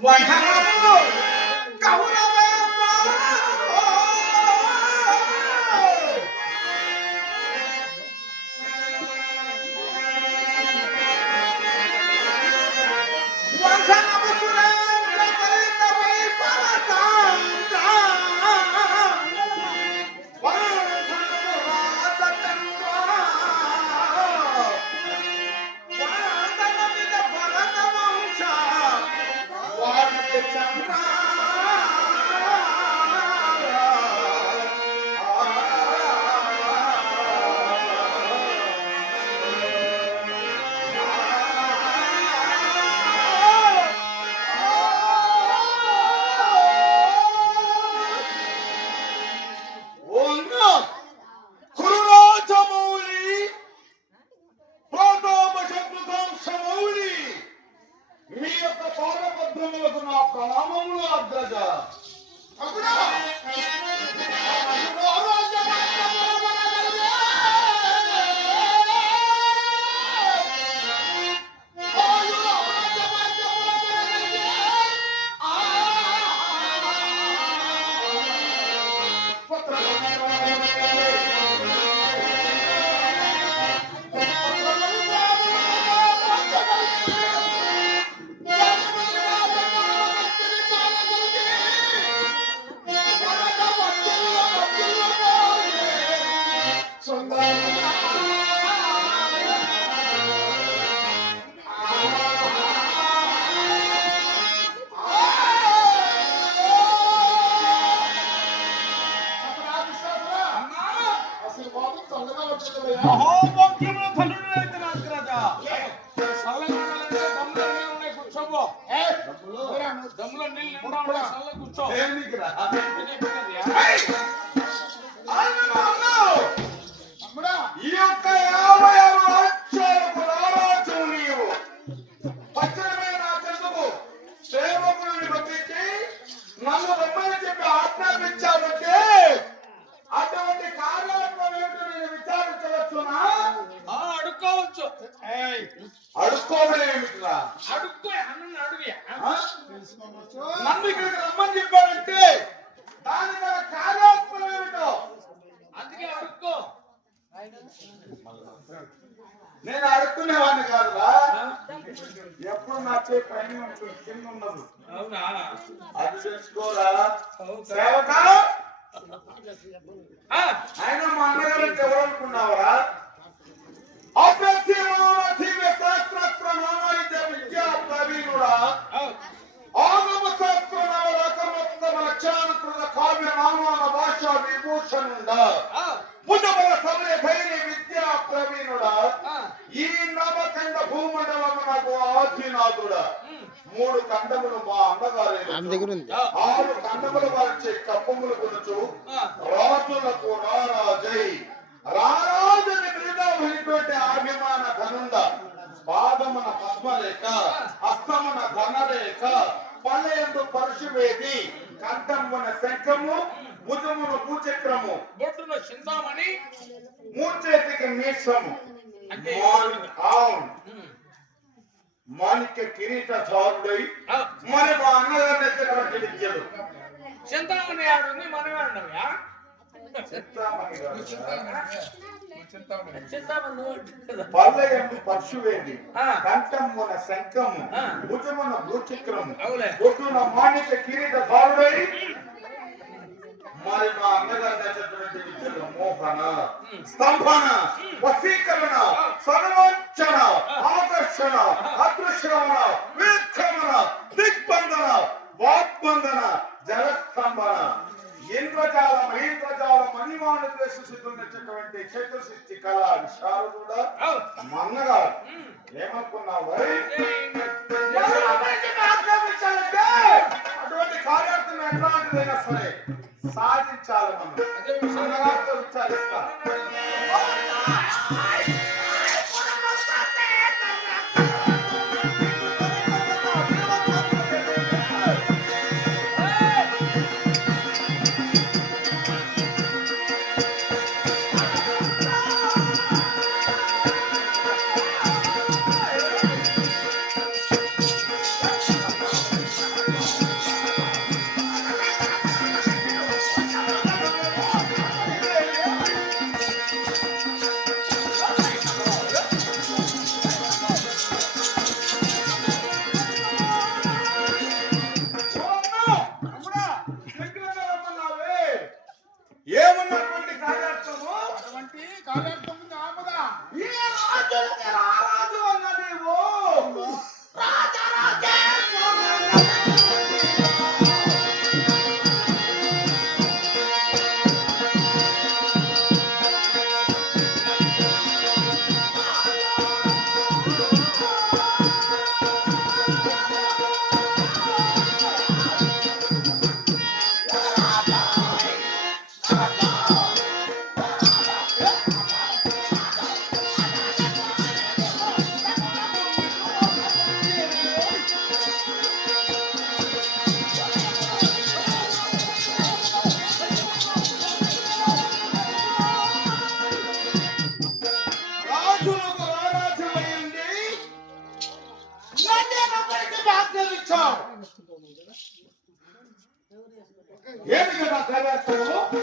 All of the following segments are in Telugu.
Hoàn 来 Chandra. Abraga. నేను అడుక్కునేవాడిని కాదురా. ఎప్పుడు నా చేయి పైన ఉంటుంది, కింద ఉండదు అవునా? అది తెలుసుకోరా? సేవక? ఆయన మా అన్నగారికి ఎవరు అనుకున్నావరా? అప్రత్యమానధివ్య శాస్త్రస్త్ర నామాయిద్య విద్యా ప్రవీణుడా. ఆగమ శాస్త్ర నవ రకమోత్తమ లక్షానుకృత కావ్య నామాన భాషా విభూషణుండా? ఆ, భుజబల సమయ ధైర్య ఉమ్, మూడు ఖండములు మా అన్నగారు ఆ, ఆరు ఖండములు వారిచే కప్పములు కొనుచు ఆ, రాజులకు రారాజై రారాజని బిరుదామైనటువంటి అభిమాన ధనుండ పాదమున పద్మరేఖ హస్తమున ధనరేఖ పల్లెందు పరశువేది కంఠమున శంఖము భుజమున భూచక్రము బొట్టున చింతామణి. మూచేతికి మీసము. అవును మాణిక్య కిరీట చారుడై ఆ, మరి మా అన్నగారిని ఎత్తటువంటి విద్యలు చింతామణి ఆడుంది మనమే కదా. పల్లెయందు పశువేది ఆ. కంఠమున శంఖము. భుజమున భూచక్రము మాణిక్య కిరీట ధారుడై మరి మా అన్నగారు నచ్చినటువంటి విద్యలు మోహన. స్తంభన వశీకరణ సర్వోచ్చన ఆకర్షణ అదృశ్యమన విక్రమణ దిగ్బంధన వాగ్బంధన జలస్తంభన ఇంద్రజాల మహేంద్రజాల మణిమాను ద్వేష సిద్ధులు నచ్చినటువంటి చతుర్సృష్టి కళ విశారదుడా. మన్నగారు. ఏమనుకున్నావు అటువంటి కార్యార్థం ఎట్లాంటిదైనా సరే సాధించాలి మనం. అన్నగారితో విచారిస్తా की बात में बिछो ये भी बात कर रहे हो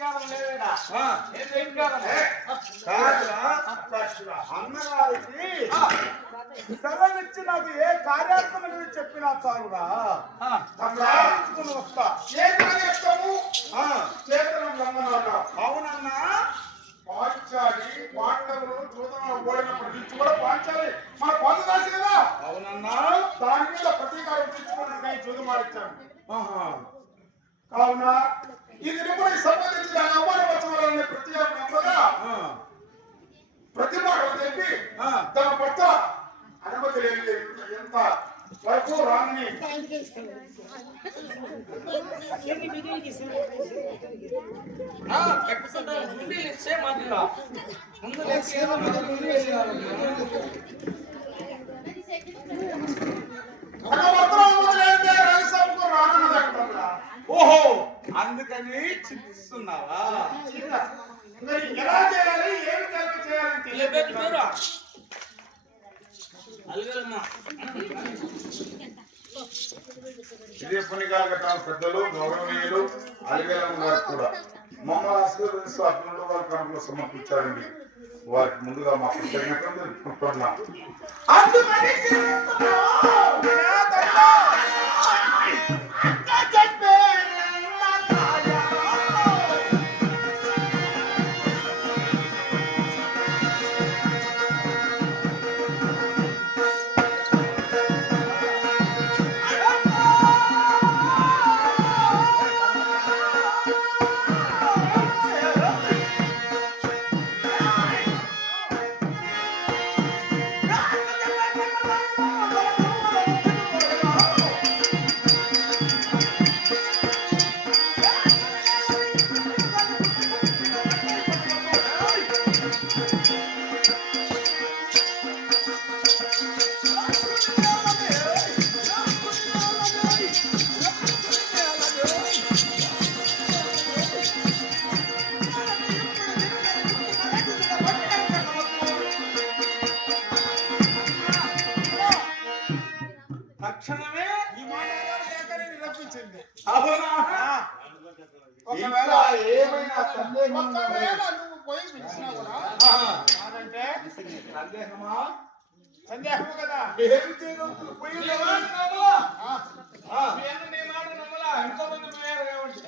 ఏం. అన్నగారికి సెలవిచ్చి నాకు ఏ కార్యాత్మకం చెప్పినా చాలురా. సంపాదించుకుని వస్తా. ఏ కార్యక్రమము చేతనం అవునన్నా. పాంచాలి పాండవులు చూదన ఓడినప్పటి నుంచి కూడా పాంచాలి. మన పన్ను రాసి కదా. అవునన్నా. దాని మీద ప్రతీకారం చూదమాడిచ్చాను కావున ఇది నిపుణుడికి సంబంధించి దాని అవమానపరచవాలని ప్రతీకారం నమ్మగా ప్రతిపాదన చెప్పి తన భర్త అనుమతి లేని ఎంత వరకు రాని? ఓహో! అందుకని చింతిస్తున్నావా మరి ఎలా చేయాలి? ఏమి కలిపి చేయాలని అలివేలమ్మ. ఇదే పుణ్యకాలఘట్టాల పెద్దలు గౌరవనీయులు అలివేలం గారు కూడా. మమ్మల్ని ఆశీర్వదిస్తూ అటువంటి వాళ్ళ కనుకలు సమర్పించారండి. వారికి ముందుగా మా కృతజ్ఞతలు తెలుపుకుంటున్నాం. అందుకని పోయి పిలిచినా కూడా కాదంటే సందేహమా సందేహము కదా ఏమి చేయగలుగుతుంది పోయి నేను నీ మాట నమ్మలా. ఎంతోమంది పోయారు కాబట్టి.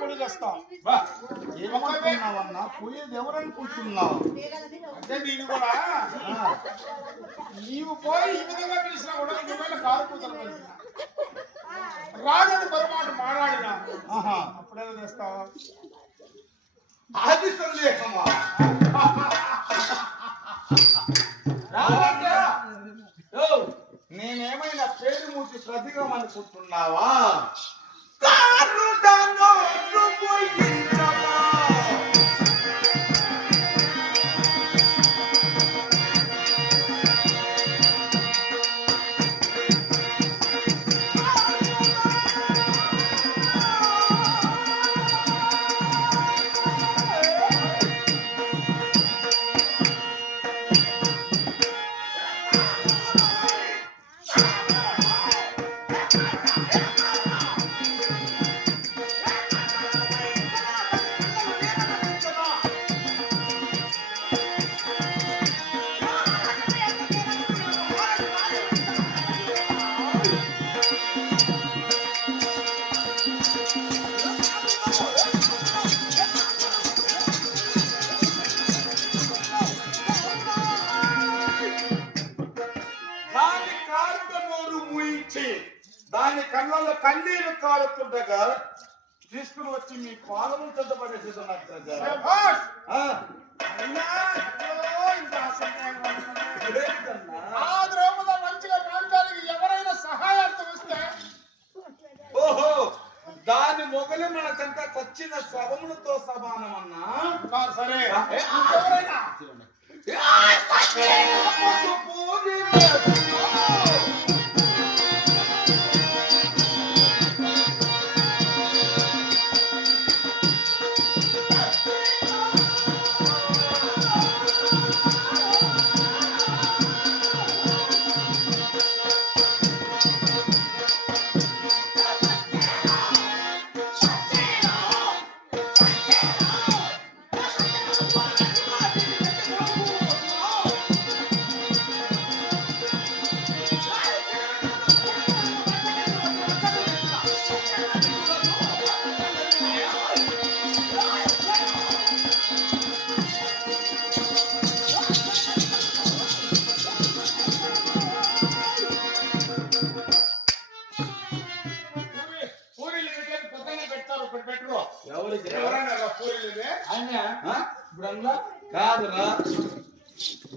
పొడి చేస్తాం. బా. ఏమనుకుంటున్నావన్నా? పోయేది ఎవరనుకుంటున్నావు అంటే నేను కూడా నీవు పోయి ఈ విధంగా పిలిచినా కూడా కారు కూతురు పలికిన రాజని పొరపాటు మాట్లాడినా ఆహా. అది సందేహమా రావయ్యా. ఓ, నేనేమైనా పేరు మూసి అనుకుంటున్నావా కారుడను కారుడ నోరు మూయించి దాని కళ్ళల్లో కన్నీరు కారుతుండగా తీసుకుని వచ్చి మీ పాదముల చెంత. ఆ, ద్రౌపద మంచిగా ప్రాంతానికి ఎవరైనా సహాయార్థం వస్తే? ఓహో దాని మొగలు మన చెంత చచ్చిన శవములతో సమానమన్నా? ఆ, సరే. ఎవరైనా?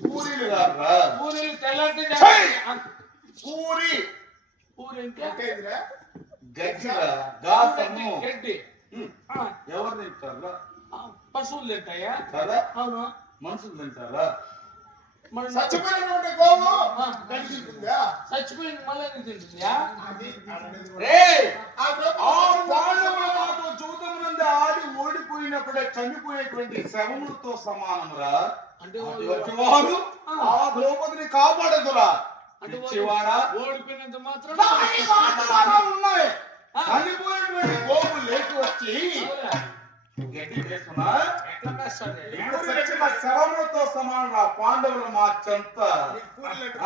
పూరీలు కాదురా పూరీలు తెల్లంటే ఛై! పూరి పూరి అంటే గజ్జిరా గాసము గడ్డి ఉమ్, ఆ, ఎవరు తింటారా ఆ, పశువులు తింటాయా కదా అవును మనుషులు తింటారా మరి చచ్చిపోయినటువంటి గోవు. గడ్డి తింటుందా? చచ్చిపోయింది మళ్ళీ తింటుందా చూతమునందు ఆడి ఓడిపోయినప్పుడే చనిపోయేటువంటి శవములతో సమానమురా? అంటే వారు ఆ. ద్రౌపదిని కాపాడదురా. అంటే పిచ్చివాడా? ఓడిపోయినంత మాత్రం ఉన్నాయి. చనిపోయినటువంటి గోవు లేచి వచ్చి చచ్చిన శవములతో సమాన పాండవుల మా చెంత నీకు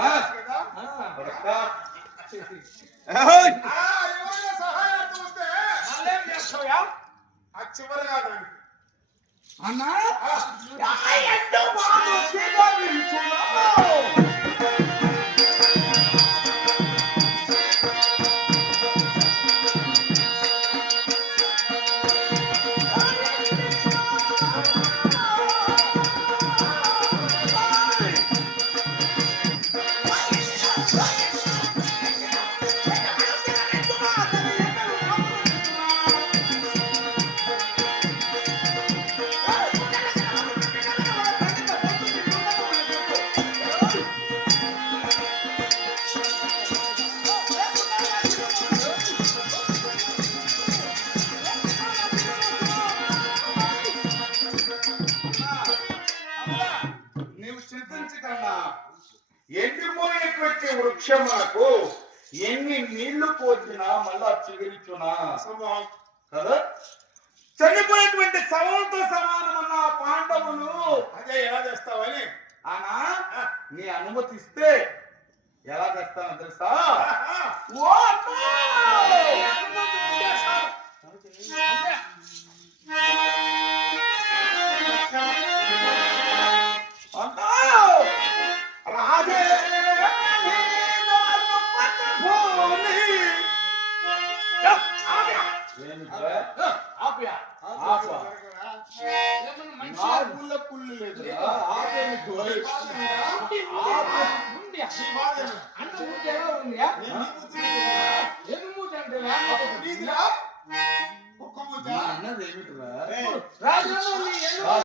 ఎండిపోయేటువంటి వృక్షములకు ఎన్ని నీళ్ళు పోసినా మళ్ళా చిగురిచునా? కదా? చనిపోయేటువంటి శవంతో సమానమన్న పాండవులు అదే ఎలా చేస్తావని అనా? నీ అనుమతిస్తే ఎలా చేస్తానో తెలుసా. ఓ అమ్మా!